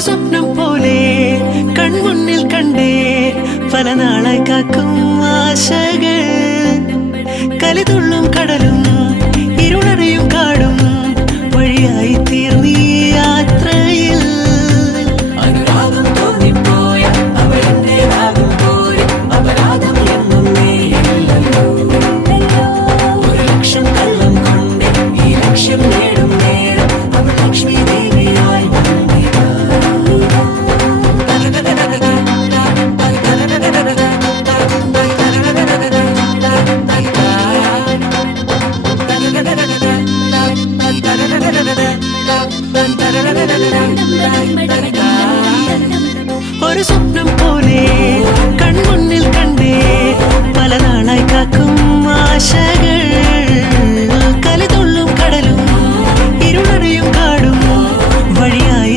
സ്വപ്നം പോലെ കൺമുന്നിൽ കണ്ടേ പല നാളായി കാക്കും ആശകൾ കലിതുള്ളും കടലും